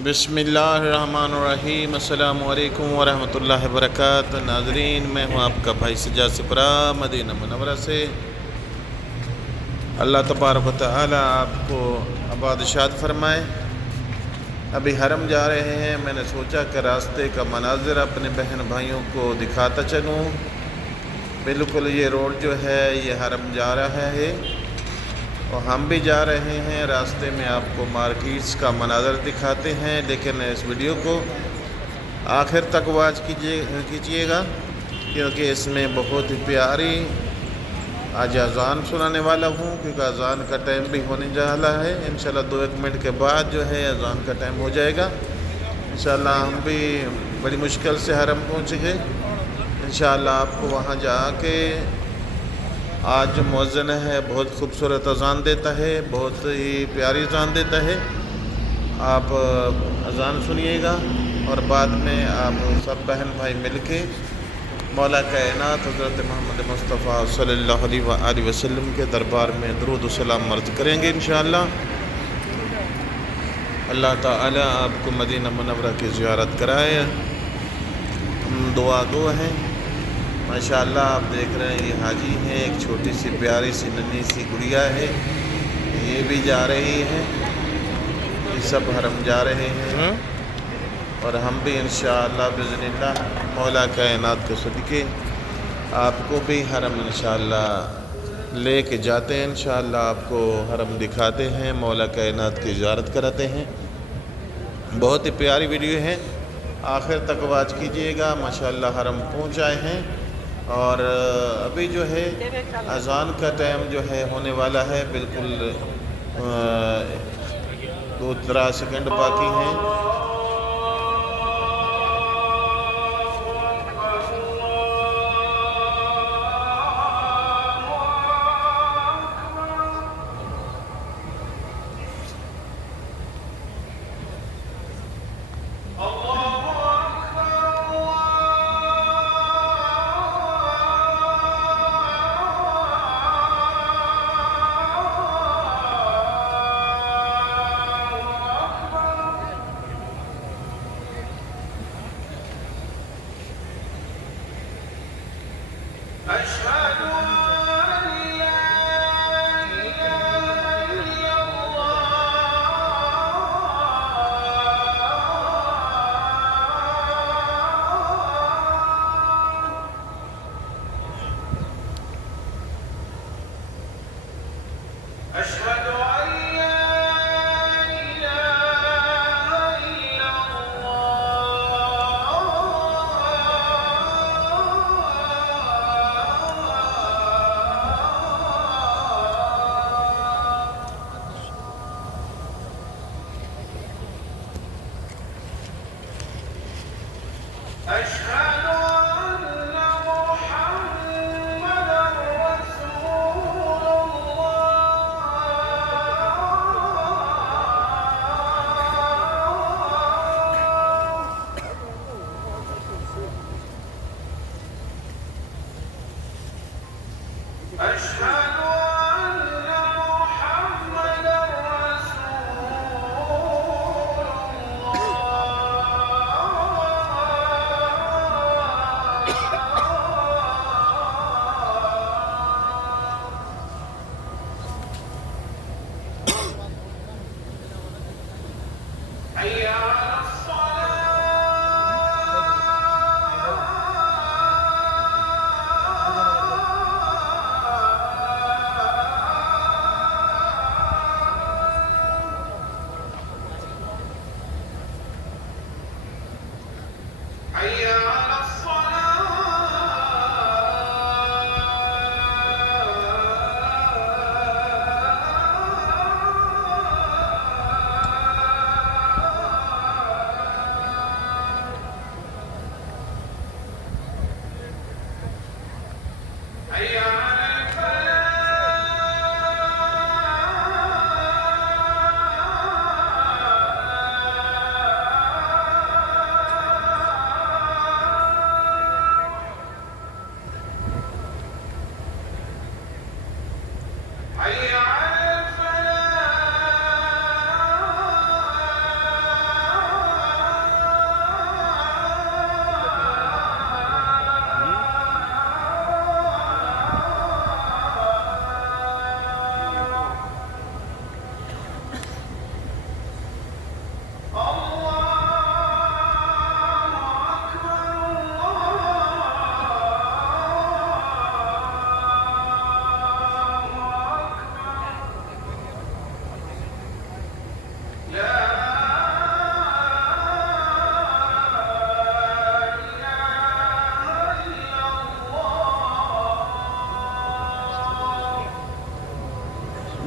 بسم اللہ الرحمن الرحیم۔ السلام علیکم ورحمۃ اللہ وبرکاتہ۔ ناظرین، میں ہوں آپ کا بھائی سجاد سپرا مدینہ منورہ سے۔ اللہ تبارک و تعالی آپ کو آباد شاد فرمائے۔ ابھی حرم جا رہے ہیں، میں نے سوچا کہ راستے کا مناظر اپنے بہن بھائیوں کو دکھاتا چلوں۔ بالکل یہ روڈ جو ہے یہ حرم جا رہا ہے اور ہم بھی جا رہے ہیں۔ راستے میں آپ کو مارکیٹس کا مناظر دکھاتے ہیں، لیکن اس ویڈیو کو آخر تک واچ کیجیے گا، کیونکہ اس میں بہت ہی پیاری آج اذان سنانے والا ہوں، کیونکہ اذان کا ٹائم بھی ہونے جا رہا ہے۔ انشاءاللہ 2-1 منٹ کے بعد جو ہے اذان کا ٹائم ہو جائے گا۔ انشاءاللہ ہم بھی بڑی مشکل سے حرم پہنچ گئے۔ انشاءاللہ آپ کو وہاں جا کے آج جو مؤذن ہے بہت خوبصورت اذان دیتا ہے، بہت ہی پیاری اذان دیتا ہے۔ آپ اذان سنیے گا اور بعد میں آپ سب بہن بھائی مل کے مولا کائنات حضرت محمد مصطفیٰ صلی اللہ علیہ وآلہ وسلم کے دربار میں درود و سلام عرض کریں گے انشاءاللہ۔ اللہ تعالیٰ آپ کو مدینہ منورہ کی زیارت کرائے۔ ہم دعا گو ہیں۔ ماشاءاللہ آپ دیکھ رہے ہیں یہ حاجی ہیں، ایک چھوٹی سی پیاری سی ننھی سی گڑیا ہے، یہ بھی جا رہی ہے، یہ سب حرم جا رہے ہیں اور ہم بھی انشاءاللہ بإذن اللہ مولا کائنات کے صدقے آپ کو بھی حرم انشاءاللہ لے کے جاتے ہیں۔ انشاءاللہ آپ کو حرم دکھاتے ہیں، مولا کائنات کی زیارت کراتے ہیں۔ بہت ہی پیاری ویڈیو ہے، آخر تک واچ کیجیے گا۔ ماشاءاللہ حرم پہنچ آئے ہیں اور ابھی جو ہے اذان کا ٹائم جو ہے ہونے والا ہے، بالکل 2-3 سیکنڈ باقی ہیں۔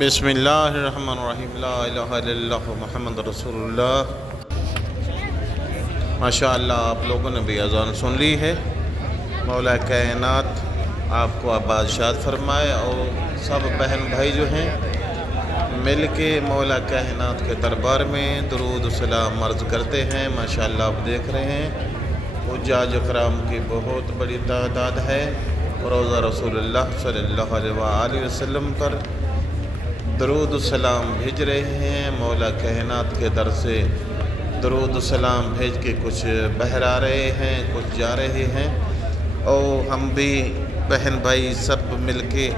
بسم اللہ الرحمن الرحیم لا الہ الا اللہ محمد رسول اللہ۔ ماشاءاللہ آپ لوگوں نے بھی اذان سن لی ہے۔ مولا کائنات آپ کو آباد شاد فرمائے، اور سب بہن بھائی جو ہیں مل کے مولا کائنات کے دربار میں درود و سلام عرض کرتے ہیں۔ ماشاءاللہ آپ دیکھ رہے ہیں حجاج اکرام کی بہت بڑی تعداد ہے، روضہ رسول اللہ صلی اللہ علیہ وآلہ وسلم پر درود و سلام بھیج رہے ہیں۔ مولا کائنات کے در سے درود و سلام بھیج کے کچھ بہر آ رہے ہیں، کچھ جا رہے ہیں، اور ہم بھی بہن بھائی سب مل کے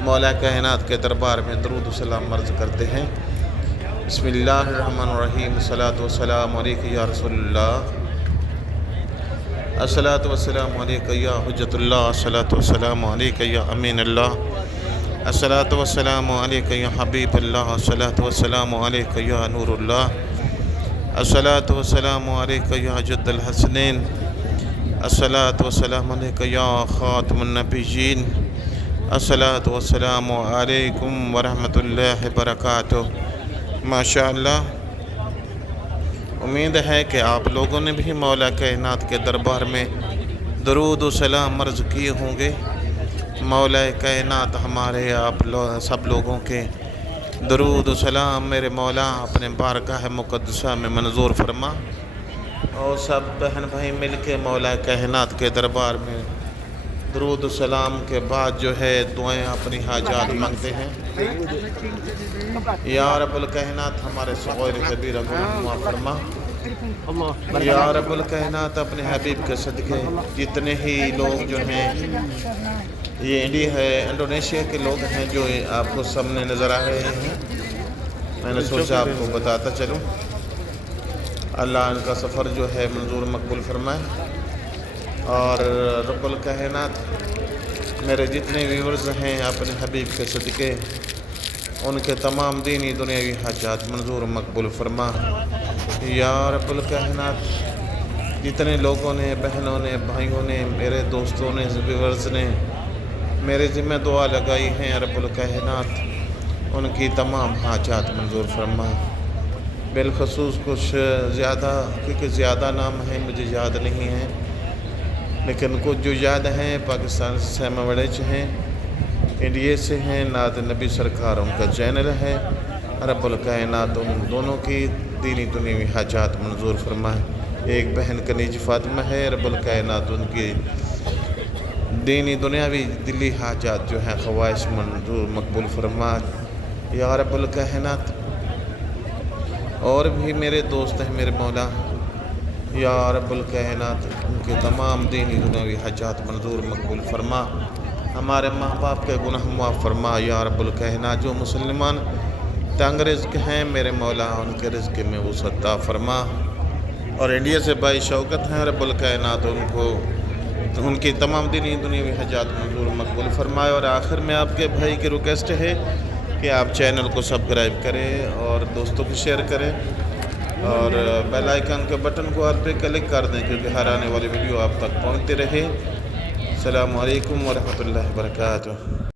مولا کائنات کے دربار میں درود و سلام عرض کرتے ہیں۔ بسم اللہ الرحمن الرحیم، الصلاۃ والسلام علیک یا رسول اللہ، الصلاۃ والسلام علیک یا حجت اللہ، الصلاۃ والسلام علیک یا امین اللہ، الصلاۃ والسلام علیک یا حبیب اللہ، الصلاۃ والسلام علیک یا نور اللہ، الصلاۃ والسلام علیک یا جد الحسنین، الصلاۃ والسلام علیک یا خاتم النبیین، الصلاۃ والسلام علیکم ورحمۃ اللہ وبرکاتہ۔ ماشاءاللہ امید ہے کہ آپ لوگوں نے بھی مولا کائنات کے دربار میں درود و سلام عرض کیے ہوں گے۔ مولا کائنات ہمارے سب لوگوں کے درود و سلام میرے مولا اپنے بارگاہ مقدسہ میں منظور فرما، اور سب بہن بھائی مل کے مولا کائنات کے دربار میں درود و سلام کے بعد جو ہے دعائیں اپنی حاجات مانگتے ہیں۔ یا رب الکائنات ہمارے صغیر کبیرہ گناہ معاف فرما۔ یا رب الکائنات اپنے حبیب کے صدقے جتنے ہی لوگ جو ہیں، یہ انڈونیشیا کے لوگ ہیں جو آپ کو سامنے نظر آ رہے ہیں، میں نے سوچا آپ کو بتاتا چلوں۔ اللہ ان کا سفر جو ہے منظور مقبول فرمائے، اور رب الکائنات میرے جتنے ویورز ہیں اپنے حبیب کے صدقے ان کے تمام دینی دنیاوی حاجات منظور مقبول فرما۔ یا رب الکائنات جتنے لوگوں نے، بہنوں نے، بھائیوں نے، میرے دوستوں نے، ویورز نے میرے ذمہ دعا لگائی ہیں، رب الکائنات ان کی تمام حاجات منظور فرما۔ بالخصوص کچھ زیادہ، کیونکہ زیادہ نام ہیں مجھے یاد نہیں ہیں، لیکن کچھ جو یاد ہیں پاکستان سے سیما وڑیچ ہیں، انڈیا سے ہیں، نعت نبی سرکار ان کا چینل ہے، رب الکائنات ان دونوں کی دینی دنیاوی حاجات منظور فرمائے۔ ایک بہن کنیج فاطمہ ہے، رب الکائنات ان کی دینی دنیاوی دلی حاجات جو ہیں خواہش منظور مقبول فرمائے۔ یا رب الکائنات اور بھی میرے دوست ہیں میرے مولا، یا رب الکائنات ان کے تمام دینی دنیاوی حاجات منظور مقبول فرما۔ ہمارے ماں باپ کے گناہ معاف فرما۔ یا رب الکائنات جو مسلمان تنگ رزق ہیں میرے مولا ان کے رزق میں وسعت عطا فرما، اور انڈیا سے بھائی شوکت ہیں، رب الکائنات ان کو ان کی تمام دینی دنیاوی حاجات منظور مقبول فرمائے۔ اور آخر میں آپ کے بھائی کی ریکویسٹ ہے کہ آپ چینل کو سبسکرائب کریں اور دوستوں کو شیئر کریں، اور بیل آئیکن کے بٹن کو ہر پہ کلک کر دیں کیونکہ ہر آنے والی ویڈیو آپ تک پہنچتی رہے۔ السلام علیکم ورحمۃ اللہ وبرکاتہ۔